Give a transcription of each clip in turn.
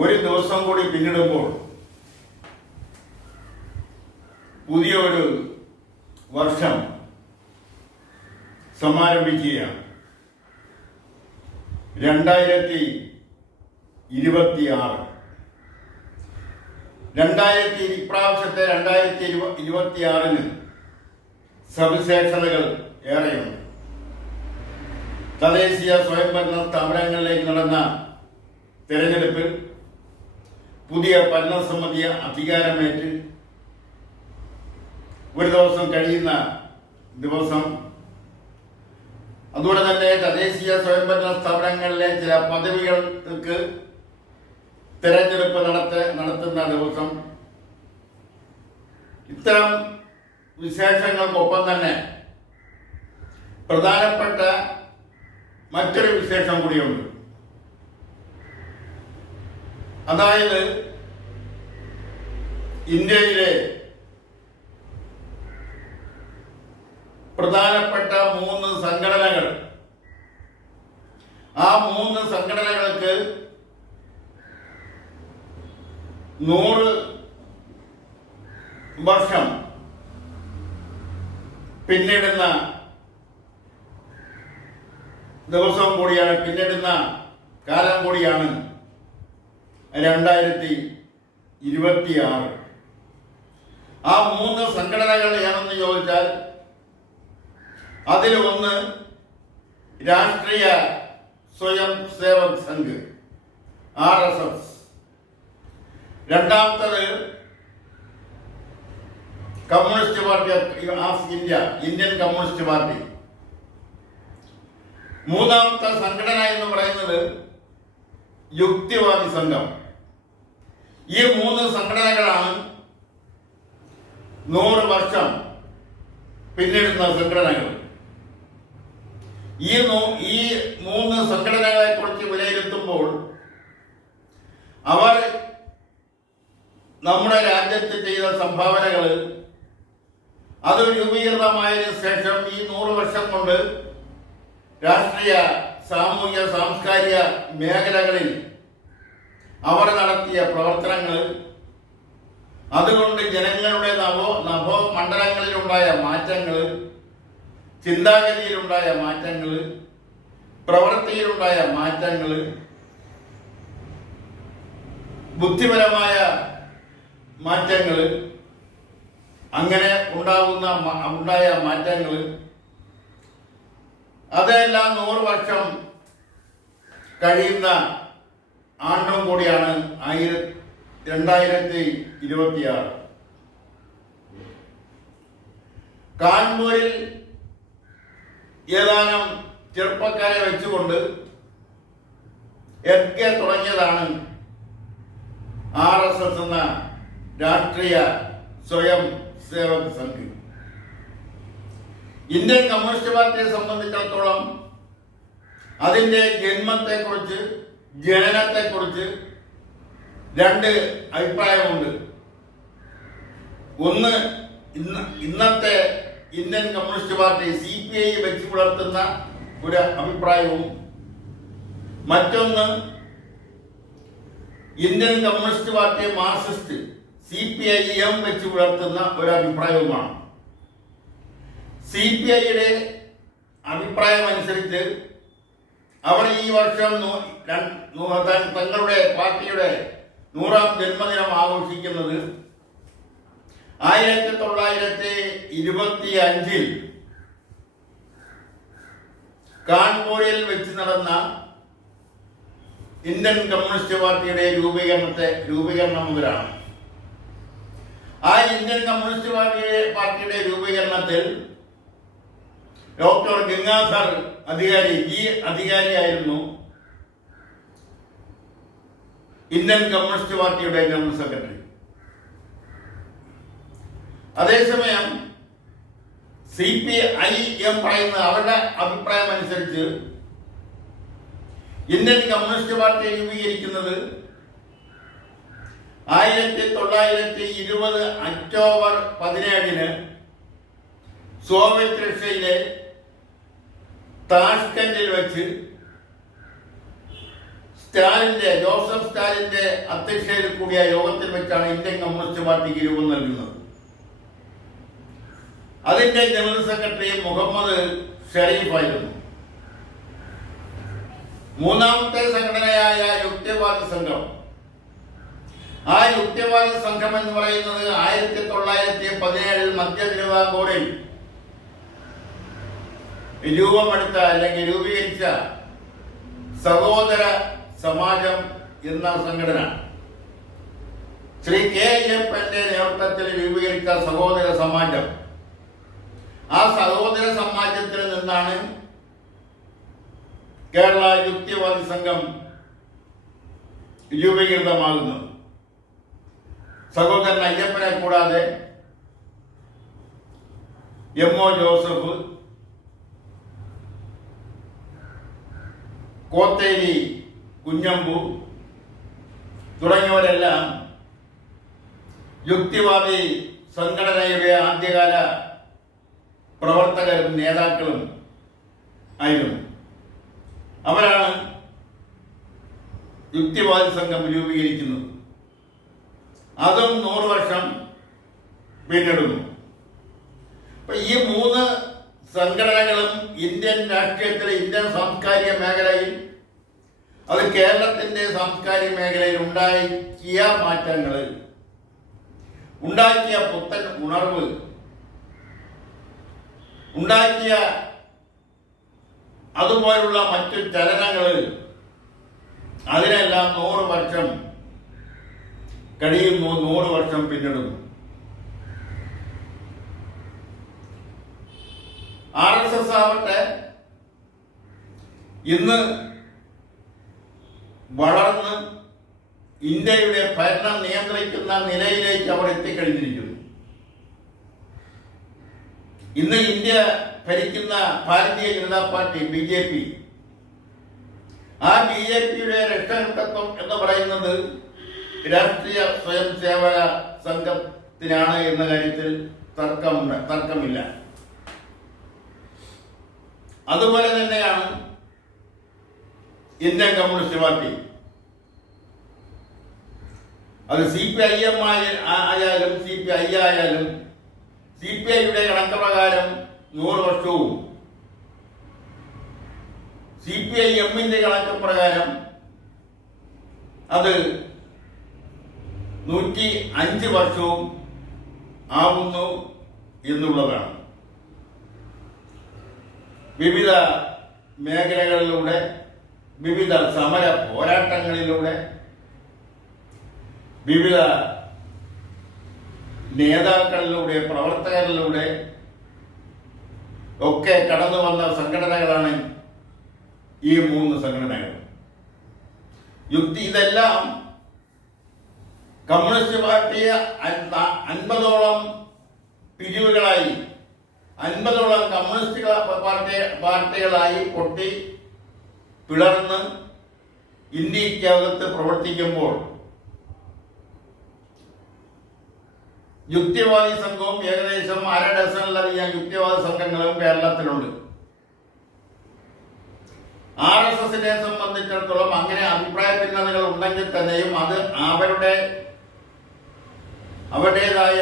ഒരു ദിവസം കൂടി പിന്നിടുമ്പോൾ പുതിയ ഒരു വർഷം സമാരംഭിക്കുകയാണ്. 2026 ഇപ്രാവശ്യത്തെ 2026 സവിശേഷതകൾ ഏറെയുണ്ട്. തദ്ദേശീയ സ്വയംഭരണ സ്ഥാപനങ്ങളിലേക്ക് നടന്ന തെരഞ്ഞെടുപ്പിൽ പുതിയ ഭരണസമിതി അധികാരമേറ്റ് ഒരു ദിവസം കഴിയുന്ന ദിവസം, അതുപോലെ തന്നെ തദ്ദേശീയ സ്വയംഭരണ സ്ഥാപനങ്ങളിലെ ചില പദവികൾക്ക് തെരഞ്ഞെടുപ്പ് നടത്തുന്ന ദിവസം, ഇത്തരം വിശേഷങ്ങൾക്കൊപ്പം തന്നെ പ്രധാനപ്പെട്ട മറ്റൊരു വിശേഷം കൂടിയുണ്ട്. അതായത് ഇന്ത്യയിലെ പ്രധാനപ്പെട്ട 3 സംഘടനകൾ, ആ 3 സംഘടനകൾക്ക് 100 വർഷം പിന്നിടുന്ന ദിവസം കൂടിയാണ്, പിന്നിടുന്ന കാലം കൂടിയാണ് 2026. ആ 3 സംഘടനകൾ ഏതെന്ന് ചോദിച്ചാൽ അതിൽ ഒന്ന് രാഷ്ട്രീയ സ്വയം സേവക് സംഘ് RSS, രണ്ടാമത്തത് communist party of India, Indian communist party, മൂന്നാമത്തെ സംഘടന എന്ന് പറയുന്നത് യുക്തിവാദി സംഘം. ഈ 3 സംഘടനകളാണ് 100 വർഷം പിന്നിടുന്ന സംഘടനകൾ. ഈ 3 സംഘടനകളെ കുറിച്ച് വിലയിരുത്തുമ്പോൾ അവർ നമ്മുടെ രാജ്യത്ത് ചെയ്ത സംഭാവനകൾ, അത് രൂപീകൃതമായതിനു ശേഷം ഈ 100 വർഷം കൊണ്ട് രാഷ്ട്രീയ, സാമൂഹിക, സാംസ്കാരിക മേഖലകളിൽ അവർ നടത്തിയ പ്രവർത്തനങ്ങൾ, അതുകൊണ്ട് ജനങ്ങളുടെ നവമണ്ഡലങ്ങളിലുണ്ടായ മാറ്റങ്ങൾ, ചിന്താഗതിയിലുണ്ടായ മാറ്റങ്ങൾ, പ്രവൃത്തിയിലുണ്ടായ മാറ്റങ്ങൾ, ബുദ്ധിപരമായ മാറ്റങ്ങൾ, അങ്ങനെ ഉണ്ടായ മാറ്റങ്ങൾ, അതെല്ലാം 100 വർഷം കഴിയുന്ന ആണ്ടും കൂടിയാണ് 2026. കാൺപൂരിൽ ഏതാനും ചെറുപ്പക്കാരെ വെച്ചുകൊണ്ട് തുടങ്ങിയതാണ് RSS എന്ന രാഷ്ട്രീയ സ്വയം സേവക് സംഘ്. ഇന്ത്യൻ കമ്മ്യൂണിസ്റ്റ് പാർട്ടിയെ സംബന്ധിച്ചിടത്തോളം അതിന്റെ ജന്മത്തെക്കുറിച്ച്, ജനനത്തെക്കുറിച്ച് 2 അഭിപ്രായമുണ്ട്. ഒന്ന്, ഇന്നത്തെ ഇന്ത്യൻ കമ്മ്യൂണിസ്റ്റ് പാർട്ടി CPI വെച്ച് പുലർത്തുന്ന ഒരു അഭിപ്രായവും, മറ്റൊന്ന് Indian communist party Marxist CPIM വെച്ച് പുലർത്തുന്ന ഒരു അഭിപ്രായവുമാണ്. CPIയുടെ അഭിപ്രായം അനുസരിച്ച് അവർ ഈ വർഷം തങ്ങളുടെ പാർട്ടിയുടെ 100ാം ജന്മദിനം ആഘോഷിക്കുന്നത് 1925 കാൺപൂരിൽ വെച്ച് നടന്ന ഇന്ത്യൻ കമ്മ്യൂണിസ്റ്റ് പാർട്ടിയുടെ രൂപീകരണം മുതലാണ്. ആ ഇന്ത്യൻ കമ്മ്യൂണിസ്റ്റ് പാർട്ടിയുടെ രൂപീകരണത്തിൽ ഡോക്ടർ ഗംഗാധർ അധികാരിയായിരുന്നു ഇന്ത്യൻ കമ്മ്യൂണിസ്റ്റ് പാർട്ടിയുടെ ജനറൽ സെക്രട്ടറി. അതേസമയം CPIM പറയുന്ന അവരുടെ അഭിപ്രായം അനുസരിച്ച് ഇന്ത്യൻ കമ്മ്യൂണിസ്റ്റ് പാർട്ടി രൂപീകരിക്കുന്നത് 1920 ഒക്ടോബർ 17 സോവിയറ്റ് റഷ്യയിലെ താഷ്കന്റിൽ വെച്ച് ജോസഫ് സ്റ്റാലിന്റെ അധ്യക്ഷതയിൽ കൂടിയ യോഗത്തിൽ വെച്ചാണ് ഇന്ത്യൻ കമ്മ്യൂണിസ്റ്റ് പാർട്ടിക്ക് രൂപം നൽകുന്നത്. അതിന്റെ ജനറൽ സെക്രട്ടറി മുഹമ്മദ് ഷരീഫായിരുന്നു. മൂന്നാമത്തെ സംഘടനയായ യുക്തിവാദി സംഘം, ആ യുക്തിവാദി സംഘം എന്ന് പറയുന്നത് 1917 മധ്യ തിരുവിതാംകൂറിൽ രൂപമെടുത്ത അല്ലെങ്കിൽ രൂപീകരിച്ച സഹോദര സമാജം എന്ന സംഘടന, ശ്രീ കെ.അയ്യപ്പന്റെ നേതൃത്വത്തിൽ രൂപീകരിച്ച സഹോദര സമാജം, ആ സഹോദര സമാജത്തിൽ നിന്നാണ് കേരള യുക്തിവാദി സംഘം രൂപീകൃതമാകുന്നത്. സഹോദരൻ അയ്യപ്പനെ കൂടാതെ എം.ഒ. ജോസഫ്, കോത്തേരി കുഞ്ഞമ്പു തുടങ്ങിയവരെല്ലാം യുക്തിവാദി സംഘടനയുടെ ആദ്യകാല പ്രവർത്തകരും നേതാക്കളും ആയിരുന്നു. അവരാണ് യുക്തിവാദി സംഘം രൂപീകരിക്കുന്നത്. അതും 100 വർഷം പിന്നിടുന്നു. അപ്പൊ ഈ 3 സംഘടനകളും ഇന്ത്യൻ രാഷ്ട്രീയത്തിലെ, ഇന്ത്യൻ സാംസ്കാരിക മേഖലയിൽ, അത് കേരളത്തിന്റെ സാംസ്കാരിക മേഖലയിൽ ഉണ്ടാക്കിയ മാറ്റങ്ങൾ, ഉണ്ടാക്കിയ പുത്തൻ ഉണർവ്, ഉണ്ടാക്കിയ അതുപോലുള്ള മറ്റു ചലനങ്ങൾ, അതിനെല്ലാം 100 വർഷം കഴിയുന്നു, 100 വർഷം പിന്നിടുന്നു. RSS ആവട്ടെ ഇന്ന് വളർന്ന് ഇന്ത്യയുടെ ഭരണം നിയന്ത്രിക്കുന്ന നിലയിലേക്ക് അവർ എത്തിക്കഴിഞ്ഞിരിക്കുന്നു. ഇന്ന് ഇന്ത്യ ഭരിക്കുന്ന ഭാരതീയ ജനതാ പാർട്ടി BJP, ആ BJPയുടെ രക്ഷകർത്തത്വം എന്ന് പറയുന്നത് രാഷ്ട്രീയ സ്വയം സേവക സംഘത്തിനാണ് എന്ന കാര്യത്തിൽ തർക്കമില്ല. അതുപോലെ തന്നെയാണ് ഇന്ത്യൻ കമ്മ്യൂണിസ്റ്റ് പാർട്ടി. അത് CPIM ആയാലും CPI ആയാലും CPIയുടെ കണക്ക് പ്രകാരം 100 വർഷവും CPIMന്റെ കണക്ക് പ്രകാരം അത് 105 വർഷവും ആവുന്നു എന്നുള്ളതാണ്. വിവിധ മേഖലകളിലൂടെ, വിവിധ സമര പോരാട്ടങ്ങളിലൂടെ, വിവിധ നേതാക്കളിലൂടെ, പ്രവർത്തകരിലൂടെ ഒക്കെ കടന്നു വന്ന സംഘടനകളാണ് ഈ 3 സംഘടനകൾ. ഇതെല്ലാം കമ്മ്യൂണിസ്റ്റ് പാർട്ടിയെ 50ഓളം പിരിവുകളായി, 50ഓളം കമ്മ്യൂണിസ്റ്റ് പാർട്ടികളായി പൊട്ടി പിളർന്ന് ഇന്ത്യക്കകത്ത് പ്രവർത്തിക്കുമ്പോൾ യുക്തിവാദി സംഘവും ഏകദേശം 1/2 ഡസനിലധികം യുക്തിവാദി സംഘങ്ങളും കേരളത്തിലുണ്ട്. RSSനെ സംബന്ധിച്ചിടത്തോളം അങ്ങനെ അഭിപ്രായ ഭിന്നതകൾ ഉണ്ടെങ്കിൽ തന്നെയും അത് അവരുടേതായ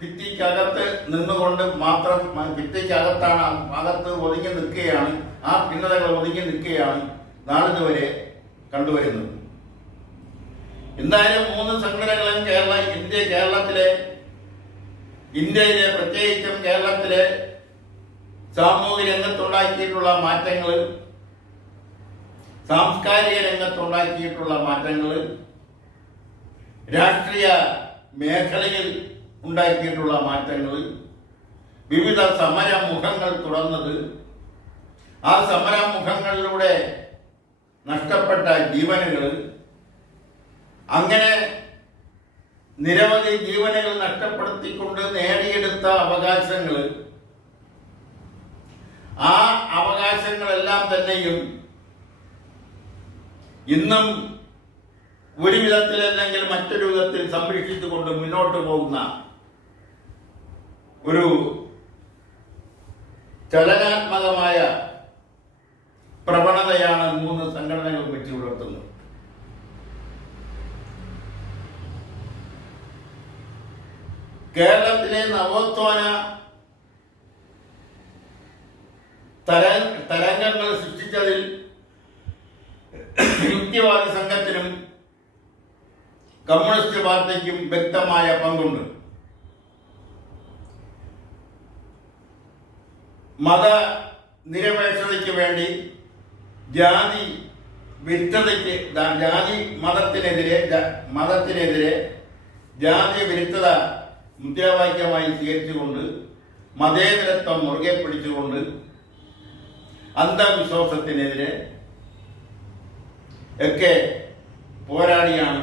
ഭിത്തിക്കകത്ത് നിന്നുകൊണ്ട് മാത്രം, ഭിത്തിക്കകത്താണ്, അകത്ത് ഒതുങ്ങി നിൽക്കുകയാണ്, ആ ഭിന്നതകൾ ഒതുങ്ങി നിൽക്കുകയാണ് നാളിതുവരെ കണ്ടുവരുന്നത്. എന്തായാലും 3 സംഘടനകളും ഇന്ത്യയിലെ പ്രത്യേകിച്ചും കേരളത്തിലെ സാമൂഹിക രംഗത്തുണ്ടാക്കിയിട്ടുള്ള മാറ്റങ്ങൾ, സാംസ്കാരിക രംഗത്തുണ്ടാക്കിയിട്ടുള്ള മാറ്റങ്ങൾ, രാഷ്ട്രീയ മേഖലയിൽ ഉണ്ടാക്കിയിട്ടുള്ള മാറ്റങ്ങൾ, വിവിധ സമരമുഖങ്ങൾ തുറന്നത്, ആ സമരമുഖങ്ങളിലൂടെ നഷ്ടപ്പെട്ട ജീവനുകൾ, അങ്ങനെ നിരവധി ജീവനുകൾ നഷ്ടപ്പെടുത്തിക്കൊണ്ട് നേടിയെടുത്ത അവകാശങ്ങൾ, ആ അവകാശങ്ങളെല്ലാം തന്നെയും ഇന്നും ഒരു വിധത്തിലല്ലെങ്കിൽ മറ്റൊരു വിധത്തിൽ സംരക്ഷിച്ചുകൊണ്ട് മുന്നോട്ട് പോകുന്ന ഒരു ചലനാത്മകമായ പ്രവണതയാണ് 3 സംഘടനകൾ വെച്ച് പുലർത്തുന്നത്. കേരളത്തിലെ നവോത്ഥാന തരംഗങ്ങൾ സൃഷ്ടിച്ചതിൽ യുക്തിവാദി സംഘത്തിനും കമ്മ്യൂണിസ്റ്റ് പാർട്ടിക്കും വ്യക്തമായ പങ്കുണ്ട്. മതനിരപേക്ഷതയ്ക്ക് വേണ്ടി ജാതി മതത്തിനെതിരെ ജാതി വിരുദ്ധത മുദ്രാവാക്യമായി സ്വീകരിച്ചുകൊണ്ട് മതേതരത്വം മുറുകെ പിടിച്ചുകൊണ്ട് അന്ധവിശ്വാസത്തിനെതിരെ ഒക്കെ പോരാടിയാണ്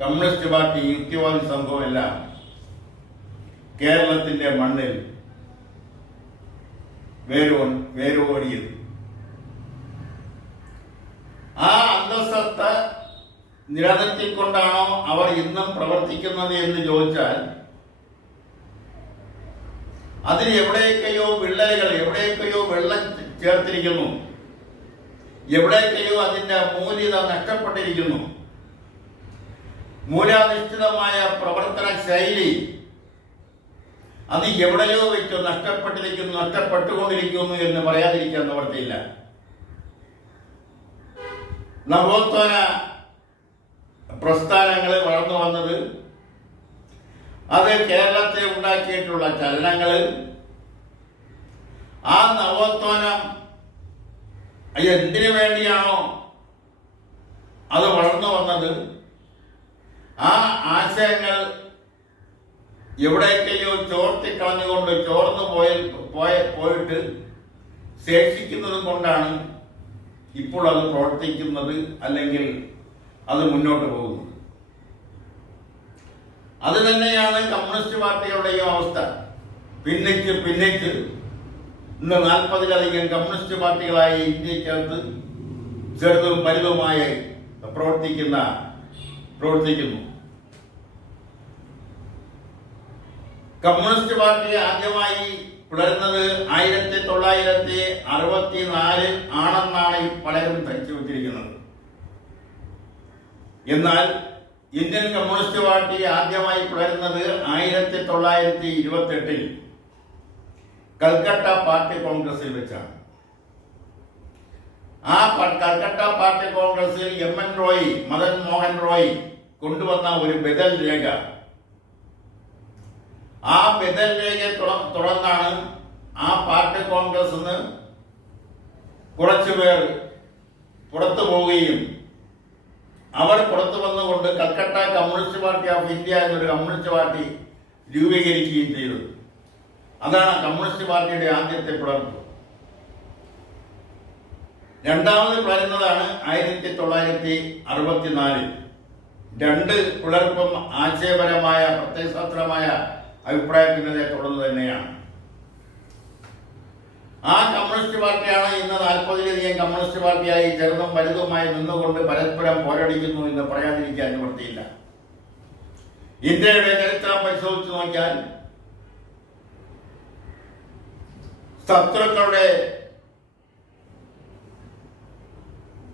കമ്മ്യൂണിസ്റ്റ് പാർട്ടി യുക്തിവാദി സംഘവുമെല്ലാം കേരളത്തിന്റെ മണ്ണിൽ വേരോടിയത്. ആ അന്തസത്ത നിലനിർത്തിക്കൊണ്ടാണോ അവർ ഇന്നും പ്രവർത്തിക്കുന്നത് എന്ന് ചോദിച്ചാൽ അതിന് എവിടെയൊക്കെയോ വിള്ളലുകൾ, എവിടെയൊക്കെയോ വെള്ളം ചേർത്തിരിക്കുന്നു, എവിടെയൊക്കെയോ അതിന്റെ മൂല്യത നഷ്ടപ്പെട്ടിരിക്കുന്നു. മൂലാധിഷ്ഠിതമായ പ്രവർത്തന ശൈലി അത് എവിടെയോ വെച്ച് നഷ്ടപ്പെട്ടുകൊണ്ടിരിക്കുന്നു എന്ന് പറയാതിരിക്കാൻ നിവർത്തിയില്ല. നവോത്ഥാന പ്രസ്ഥാനങ്ങൾ വളർന്നു വന്നത്, അത് കേരളത്തിൽ ഉണ്ടാക്കിയിട്ടുള്ള ചലനങ്ങൾ, ആ നവോത്ഥാനം എന്തിനു വേണ്ടിയാണോ അത് വളർന്നു വന്നത്, ആ ആശയങ്ങൾ എവിടേക്കെയോ ചോർത്തിക്കളഞ്ഞുകൊണ്ട് ചോർന്നു പോയിട്ട് ശേഷിക്കുന്നതും കൊണ്ടാണ് ഇപ്പോൾ അത് പ്രവർത്തിക്കുന്നത്, അല്ലെങ്കിൽ അത് മുന്നോട്ട് പോകുന്നത്. അത് തന്നെയാണ് കമ്മ്യൂണിസ്റ്റ് പാർട്ടികളുടെയും അവസ്ഥ. പിന്നിച്ച് ഇന്ന് 40-ലധികം കമ്മ്യൂണിസ്റ്റ് പാർട്ടികളായി ഇന്ത്യക്കകത്ത് ചെറുതും വലുതുമായി പ്രവർത്തിക്കുന്നു. കമ്മ്യൂണിസ്റ്റ് പാർട്ടി ആദ്യമായി പിളർന്നത് 1964 ആണെന്നാണ് പലരും ധരിച്ചു വച്ചിരിക്കുന്നത്. എന്നാൽ ഇന്ത്യൻ കമ്മ്യൂണിസ്റ്റ് പാർട്ടി ആദ്യമായി പിളരുന്നത് 1928 കൽക്കട്ട പാർട്ടി കോൺഗ്രസിൽ വെച്ചാണ്. ആ കൽക്കട്ട പാർട്ടി കോൺഗ്രസിൽ MN റോയ്, മദൻ മോഹൻ റോയ് കൊണ്ടുവന്ന ഒരു ബദൽ രേഖ, ആ ബദൽ രേഖയെ തുടർന്നാണ് ആ പാർട്ടി കോൺഗ്രസ് കുറച്ചുപേർ പുറത്തു പോവുകയും അവർ പുറത്തു വന്നുകൊണ്ട് Calcutta communist party of India എന്നൊരു കമ്മ്യൂണിസ്റ്റ് പാർട്ടി രൂപീകരിക്കുകയും ചെയ്തു. അതാണ് കമ്മ്യൂണിസ്റ്റ് പാർട്ടിയുടെ ആദ്യത്തെ പിളർപ്പ്. രണ്ടാമത് പിളരുന്നതാണ് 1964. രണ്ട് പിളർപ്പും ആശയപരമായ പ്രത്യയശാസ്ത്രമായ അഭിപ്രായ ഭിന്നതയെ തുടർന്ന് തന്നെയാണ്. ആ കമ്മ്യൂണിസ്റ്റ് പാർട്ടിയാണ് ഇന്ന് 40-ലധികം കമ്മ്യൂണിസ്റ്റ് പാർട്ടിയായി ചെറുതും വലുതുമായി നിന്നുകൊണ്ട് പരസ്പരം പോരടിക്കുന്നു എന്ന് പറയാതിരിക്കാൻ നിവൃത്തിയില്ല. ഇന്ത്യയുടെ ചരിത്രം പരിശോധിച്ചു നോക്കിയാൽ ശത്രുക്കളുടെ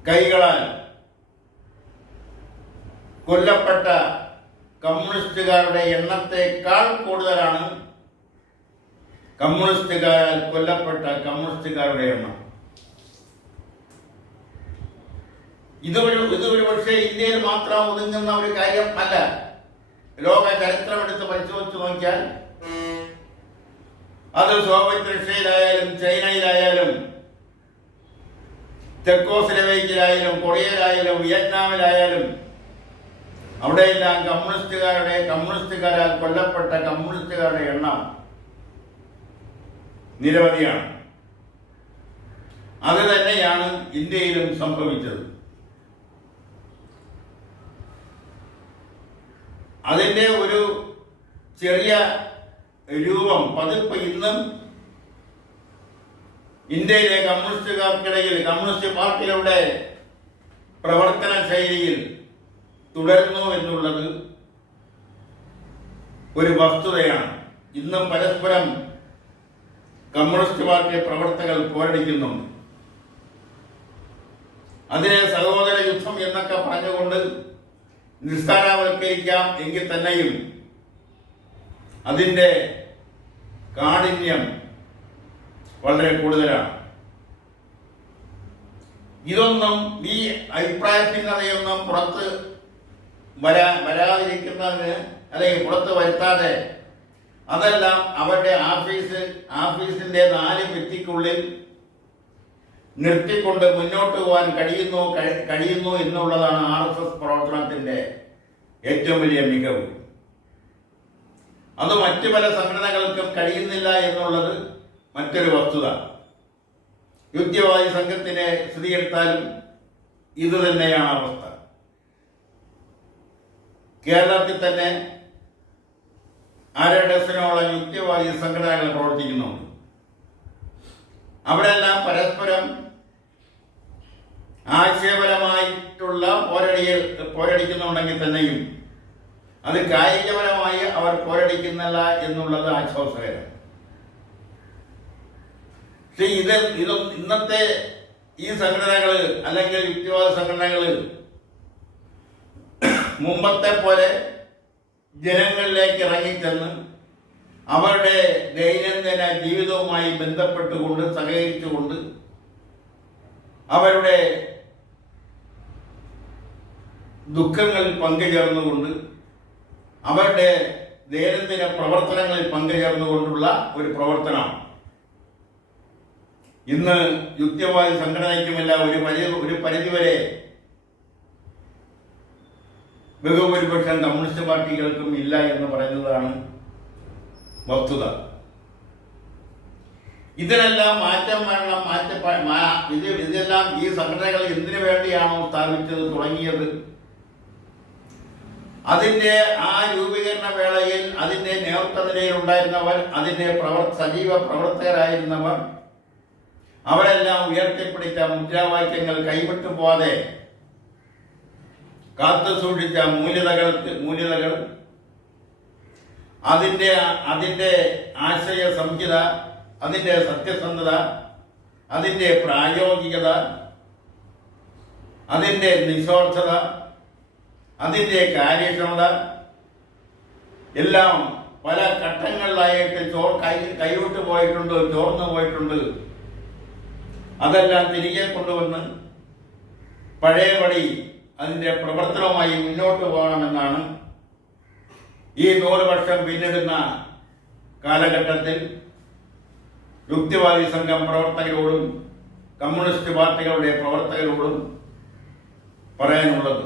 കൈകളാൽ കൊല്ലപ്പെട്ട കമ്മ്യൂണിസ്റ്റുകാരുടെ എണ്ണത്തെക്കാൾ കൂടുതലാണ് കമ്മ്യൂണിസ്റ്റുകാരാൽ കൊല്ലപ്പെട്ട കമ്മ്യൂണിസ്റ്റുകാരുടെ എണ്ണം. ഇതൊരു പക്ഷേ ഇന്ത്യയിൽ മാത്രം ഒതുങ്ങുന്ന ഒരു കാര്യം അല്ല. ലോക ചരിത്രം എടുത്ത് പരിശോധിച്ചു നോക്കിയാൽ അത് സോവിയറ്റ് റഷ്യയിലായാലും ചൈനയിലായാലും ചെക്കോസ്ലോവേക്കിയയിലായാലും കൊറിയയിലായാലും വിയറ്റ്നാമിലായാലും അവിടെയെല്ലാം കമ്മ്യൂണിസ്റ്റുകാരാൽ കൊല്ലപ്പെട്ട കമ്മ്യൂണിസ്റ്റുകാരുടെ എണ്ണം നിരവധിയാണ്. അത് തന്നെയാണ് ഇന്ത്യയിലും സംഭവിച്ചത്. അതിന്റെ ഒരു ചെറിയ രൂപം പതിപ്പ് ഇന്നും ഇന്ത്യയിലെ കമ്മ്യൂണിസ്റ്റുകാർക്കിടയിൽ കമ്മ്യൂണിസ്റ്റ് പാർട്ടികളുടെ പ്രവർത്തന ശൈലിയിൽ തുടരുന്നു എന്നുള്ളത് ഒരു വസ്തുതയാണ്. ഇന്നും പരസ്പരം കമ്മ്യൂണിസ്റ്റ് പാർട്ടി പ്രവർത്തകർ പോരടിക്കുന്നുണ്ട്. അതിനെ സഹോദര യുദ്ധം എന്നൊക്കെ പറഞ്ഞുകൊണ്ട് നിസ്സാരവൽക്കരിക്കാം എങ്കിൽ തന്നെയും അതിൻ്റെ കാഠിന്യം വളരെ കൂടുതലാണ്. ഇതൊന്നും ഈ അഭിപ്രായ ഭിന്നതയൊന്നും പുറത്ത് വരാതിരിക്കുന്നതിന് അല്ലെങ്കിൽ പുറത്ത് വരുത്താതെ അതെല്ലാം അവരുടെ ഓഫീസിന്റെ 4 ഭിത്തിക്കുള്ളിൽ നിർത്തിക്കൊണ്ട് മുന്നോട്ട് പോകാൻ കഴിയുന്നു എന്നുള്ളതാണ് RSS പ്രവർത്തനത്തിന്റെ ഏറ്റവും വലിയ മികവ്. അത് മറ്റു പല സംഘടനകൾക്കും കഴിയുന്നില്ല എന്നുള്ളത് മറ്റൊരു വസ്തുത. യുക്തിവാദി സംഘത്തിനെ സ്ഥിരീകരിച്ചാലും ഇത് തന്നെയാണ് അവസ്ഥ. കേരളത്തിൽ തന്നെ 1/2 ഡസനോളം യുക്തിവാദി സംഘടനകൾ പ്രവർത്തിക്കുന്നുണ്ട്. അവരെല്ലാം പരസ്പരം ആശയപരമായിട്ടുള്ള പോരടിക്കുന്നുണ്ടെങ്കിൽ തന്നെയും അത് കായികപരമായി അവർ പോരടിക്കുന്നില്ല എന്നുള്ളത് ആശ്വാസകരം. പക്ഷെ ഇന്നത്തെ ഈ സംഘടനകൾ അല്ലെങ്കിൽ യുക്തിവാദ സംഘടനകൾ മുമ്പത്തെ പോലെ ജനങ്ങളിലേക്ക് ഇറങ്ങിച്ചെന്ന് അവരുടെ ദൈനംദിന ജീവിതവുമായി ബന്ധപ്പെട്ടുകൊണ്ട് സഹകരിച്ചുകൊണ്ട് അവരുടെ ദുഃഖങ്ങളിൽ പങ്കുചേർന്നുകൊണ്ട് അവരുടെ ദൈനംദിന പ്രവർത്തനങ്ങളിൽ പങ്കുചേർന്നുകൊണ്ടുള്ള ഒരു പ്രവർത്തനമാണ്. ഇന്ന് യുക്തിവാദി സംഘടനയ്ക്കുമല്ല ഒരു പരിധിവരെ ബഹുഭൂരിപക്ഷം കമ്മ്യൂണിസ്റ്റ് പാർട്ടികൾക്കും ഇല്ല എന്ന് പറയുന്നതാണ് വസ്തുത. ഇതിനെല്ലാം മാറ്റം വരണം. ഇതെല്ലാം ഈ സംഘടനകൾ എന്തിനു വേണ്ടിയാണോ സ്ഥാപിച്ചത്, തുടങ്ങിയത്, അതിന്റെ ആ രൂപീകരണ വേളയിൽ അതിന്റെ നേതൃത്വ നിലയിൽ ഉണ്ടായിരുന്നവർ, അതിന്റെ സജീവ പ്രവർത്തകരായിരുന്നവർ, അവരെല്ലാം ഉയർത്തിപ്പിടിച്ച മുദ്രാവാക്യങ്ങൾ കൈവിട്ടു പോകാതെ കാത്തു സൂക്ഷിച്ച മൂല്യതകൾ, അതിന്റെ ആശയ സംഹിത, അതിന്റെ സത്യസന്ധത, അതിന്റെ പ്രായോഗികത, അതിന്റെ നിസ്വാർത്ഥത, അതിന്റെ കാര്യക്ഷമത എല്ലാം പല ഘട്ടങ്ങളിലായിട്ട് കൈവിട്ടു പോയിട്ടുണ്ട്, ചോർന്നു പോയിട്ടുണ്ട്. അതെല്ലാം തിരികെ കൊണ്ടുവന്ന് പഴയപടി അതിന്റെ പ്രവർത്തനവുമായി മുന്നോട്ട് പോകണമെന്നാണ് ഈ 100 വർഷം പിന്നിടുന്ന കാലഘട്ടത്തിൽ യുക്തിവാദി സംഘം പ്രവർത്തകരോടും കമ്മ്യൂണിസ്റ്റ് പാർട്ടികളുടെ പ്രവർത്തകരോടും പറയാനുള്ളത്.